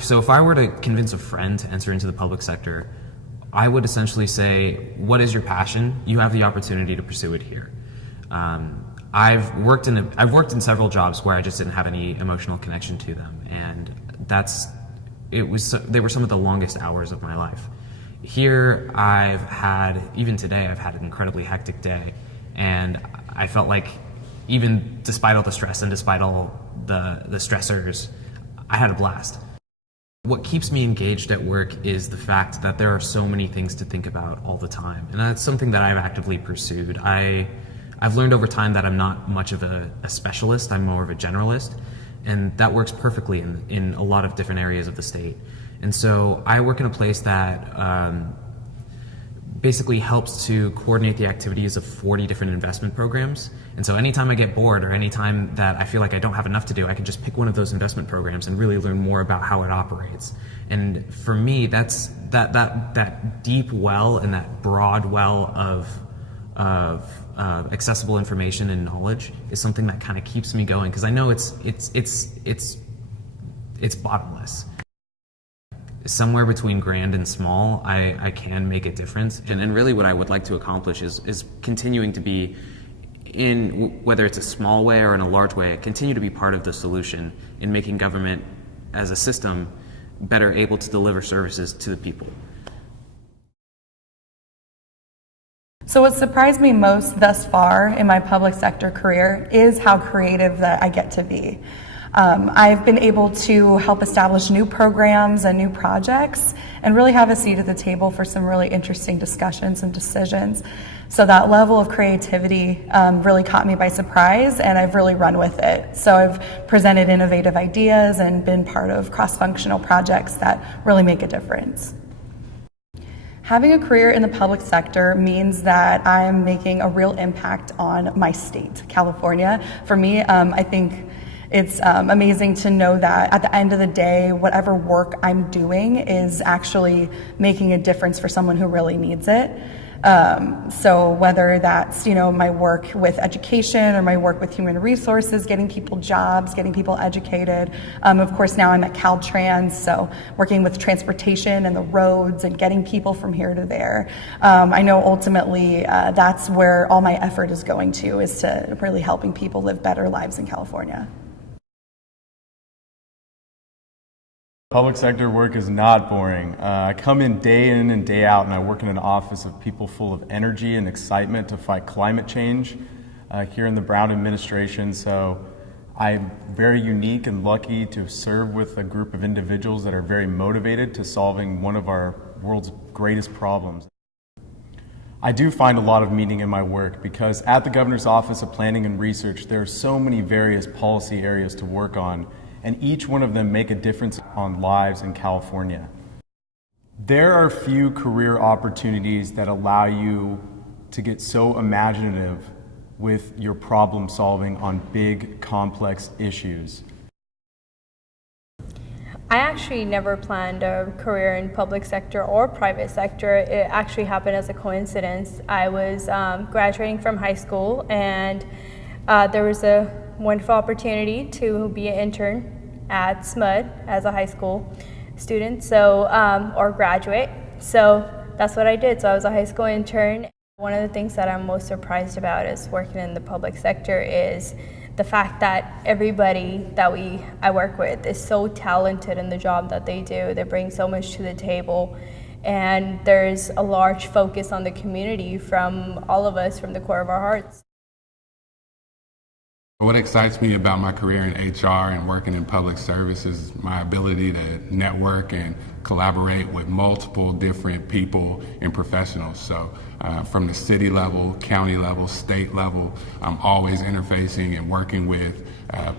So if I were to convince a friend to enter into the public sector, I would essentially say, what is your passion? You have the opportunity to pursue it here. I've worked in several jobs where I just didn't have any emotional connection to them, and they were some of the longest hours of my life. Here, even today, I've had an incredibly hectic day, and I felt like even despite all the stress and despite all the stressors, I had a blast. What keeps me engaged at work is the fact that there are so many things to think about all the time, and that's something that I've actively pursued. I've learned over time that I'm not much of a specialist, I'm more of a generalist, and that works perfectly in a lot of different areas of the state. And so I work in a place that basically helps to coordinate the activities of 40 different investment programs. And so anytime I get bored or anytime that I feel like I don't have enough to do, I can just pick one of those investment programs and really learn more about how it operates. And for me, that's that deep well and that broad well of accessible information and knowledge is something that kind of keeps me going, because I know it's bottomless. Somewhere between grand and small, I can make a difference. And really what I would like to accomplish is continuing to be in, whether it's a small way or in a large way, continue to be part of the solution in making government as a system better able to deliver services to the people. So what surprised me most thus far in my public sector career is how creative that I get to be. I've been able to help establish new programs and new projects and really have a seat at the table for some really interesting discussions and decisions. So that level of creativity really caught me by surprise, and I've really run with it. So I've presented innovative ideas and been part of cross-functional projects that really make a difference. Having a career in the public sector means that I'm making a real impact on my state, California. For me, I think it's amazing to know that at the end of the day, whatever work I'm doing is actually making a difference for someone who really needs it. So whether that's, my work with education or my work with human resources, getting people jobs, getting people educated. Of course, now I'm at Caltrans, so working with transportation and the roads and getting people from here to there. I know ultimately that's where all my effort is going to, is to really helping people live better lives in California. Public sector work is not boring. I come in and day out, and I work in an office of people full of energy and excitement to fight climate change here in the Brown administration. So I'm very unique and lucky to serve with a group of individuals that are very motivated to solving one of our world's greatest problems. I do find a lot of meaning in my work because at the Governor's Office of Planning and Research, there are so many various policy areas to work on, and each one of them make a difference on lives in California. There are few career opportunities that allow you to get so imaginative with your problem solving on big, complex issues. I actually never planned a career in public sector or private sector. It actually happened as a coincidence. I was graduating from high school, and there was a wonderful opportunity to be an intern at SMUD as a high school student, or graduate. So that's what I did. So I was a high school intern. One of the things that I'm most surprised about is working in the public sector is the fact that everybody that I work with is so talented in the job that they do. They bring so much to the table, and there's a large focus on the community from all of us, from the core of our hearts. What excites me about my career in HR and working in public service is my ability to network and collaborate with multiple different people and professionals. So from the city level, county level, state level, I'm always interfacing and working with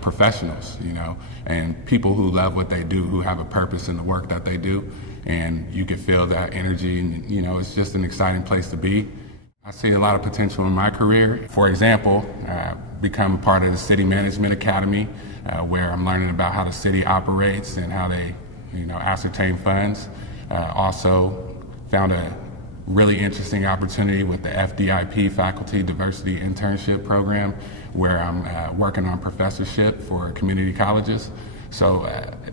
professionals, and people who love what they do, who have a purpose in the work that they do. And you can feel that energy, and it's just an exciting place to be. I see a lot of potential in my career. For example, become part of the City Management Academy, where I'm learning about how the city operates and how they, ascertain funds. Also found a really interesting opportunity with the FDIP Faculty Diversity Internship Program, where I'm working on professorship for community colleges. So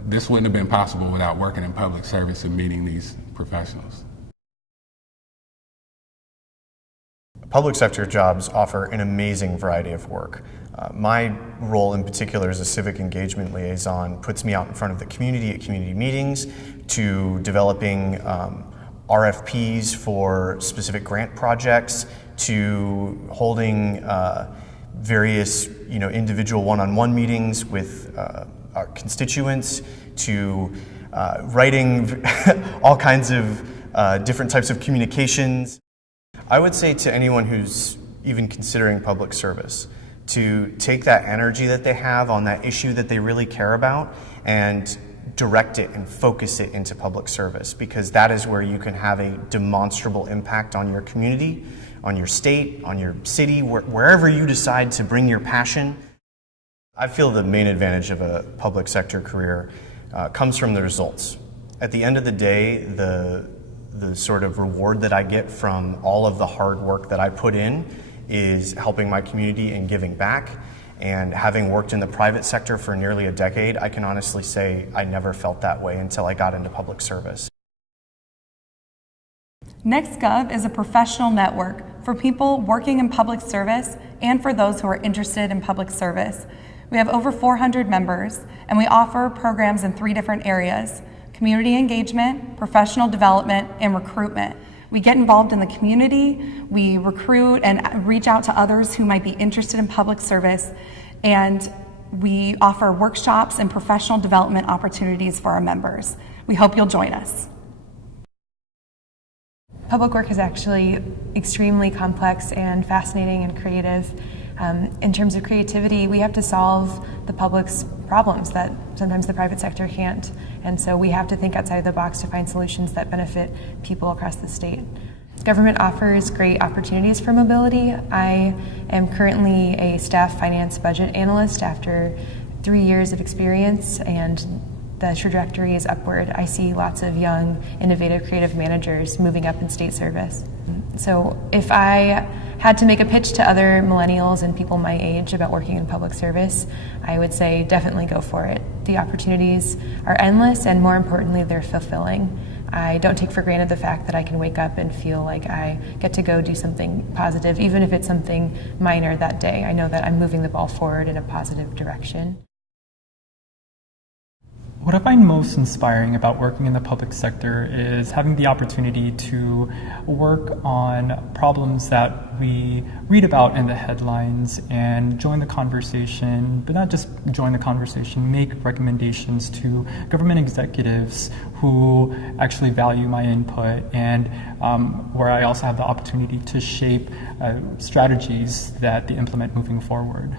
this wouldn't have been possible without working in public service and meeting these professionals. Public sector jobs offer an amazing variety of work. My role in particular as a civic engagement liaison puts me out in front of the community at community meetings, to developing RFPs for specific grant projects, to holding various individual one-on-one meetings with our constituents, to writing all kinds of different types of communications. I would say to anyone who's even considering public service to take that energy that they have on that issue that they really care about and direct it and focus it into public service, because that is where you can have a demonstrable impact on your community, on your state, on your city, wherever you decide to bring your passion. I feel the main advantage of a public sector career comes from the results. At the end of the day, the sort of reward that I get from all of the hard work that I put in is helping my community and giving back. And having worked in the private sector for nearly a decade, I can honestly say I never felt that way until I got into public service. Nexgov is a professional network for people working in public service and for those who are interested in public service. We have over 400 members, and we offer programs in 3 different areas: community engagement, professional development, and recruitment. We get involved in the community, we recruit and reach out to others who might be interested in public service, and we offer workshops and professional development opportunities for our members. We hope you'll join us. Public work is actually extremely complex and fascinating and creative. In terms of creativity, we have to solve the public's problems that sometimes the private sector can't. And so we have to think outside the box to find solutions that benefit people across the state. Government offers great opportunities for mobility. I am currently a staff finance budget analyst after 3 years of experience, and the trajectory is upward. I see lots of young, innovative, creative managers moving up in state service. So if I had to make a pitch to other millennials and people my age about working in public service, I would say definitely go for it. The opportunities are endless, and more importantly, they're fulfilling. I don't take for granted the fact that I can wake up and feel like I get to go do something positive, even if it's something minor that day. I know that I'm moving the ball forward in a positive direction. What I find most inspiring about working in the public sector is having the opportunity to work on problems that we read about in the headlines and join the conversation, but not just join the conversation, make recommendations to government executives who actually value my input, and where I also have the opportunity to shape strategies that they implement moving forward.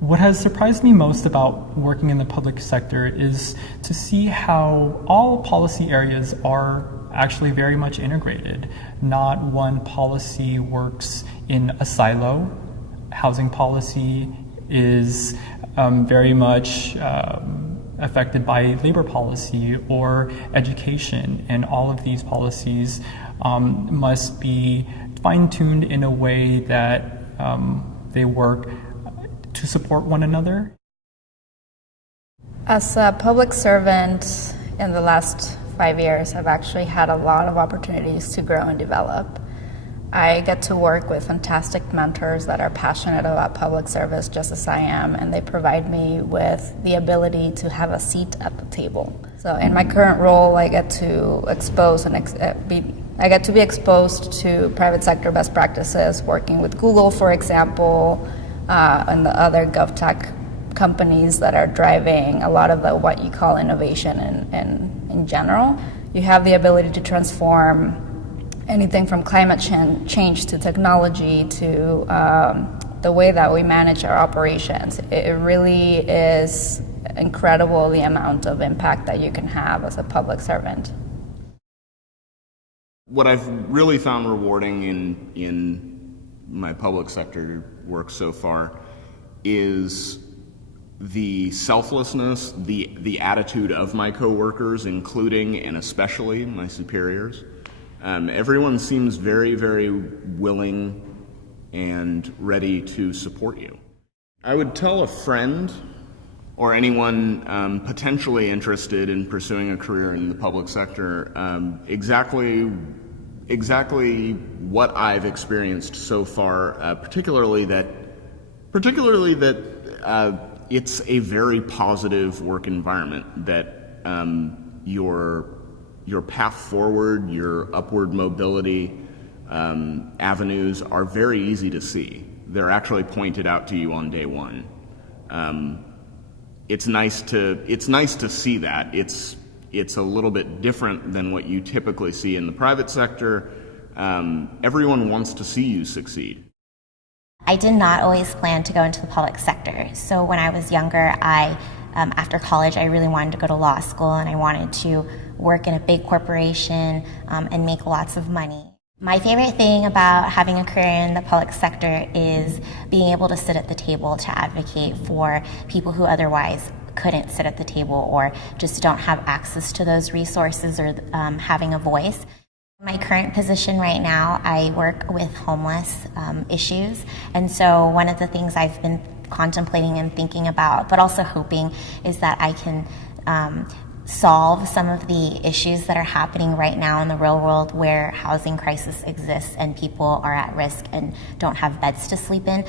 What has surprised me most about working in the public sector is to see how all policy areas are actually very much integrated. Not one policy works in a silo. Housing policy is very much affected by labor policy or education, and all of these policies must be fine-tuned in a way that they work to support one another. As a public servant in the last 5 years, I've actually had a lot of opportunities to grow and develop. I get to work with fantastic mentors that are passionate about public service just as I am, and they provide me with the ability to have a seat at the table. So in my current role, I get to expose and I get to be exposed to private sector best practices, working with Google, for example, and the other GovTech companies that are driving a lot of the what you call innovation in general. You have the ability to transform anything from climate change to technology to the way that we manage our operations. It really is incredible the amount of impact that you can have as a public servant. What I've really found rewarding in my public sector work so far is the selflessness, the attitude of my coworkers, including and especially my superiors. Everyone seems very, very willing and ready to support you. I would tell a friend or anyone potentially interested in pursuing a career in the public sector, exactly what I've experienced so far, particularly that it's a very positive work environment, that your path forward, your upward mobility avenues are very easy to see. They're actually pointed out to you on day one. It's nice to see that. It's a little bit different than what you typically see in the private sector. Everyone wants to see you succeed. I did not always plan to go into the public sector. So when I was younger, after college, I really wanted to go to law school, and I wanted to work in a big corporation and make lots of money. My favorite thing about having a career in the public sector is being able to sit at the table to advocate for people who otherwise couldn't sit at the table or just don't have access to those resources or having a voice. My current position right now, I work with homeless issues, and so one of the things I've been contemplating and thinking about, but also hoping, is that I can solve some of the issues that are happening right now in the real world, where housing crisis exists and people are at risk and don't have beds to sleep in.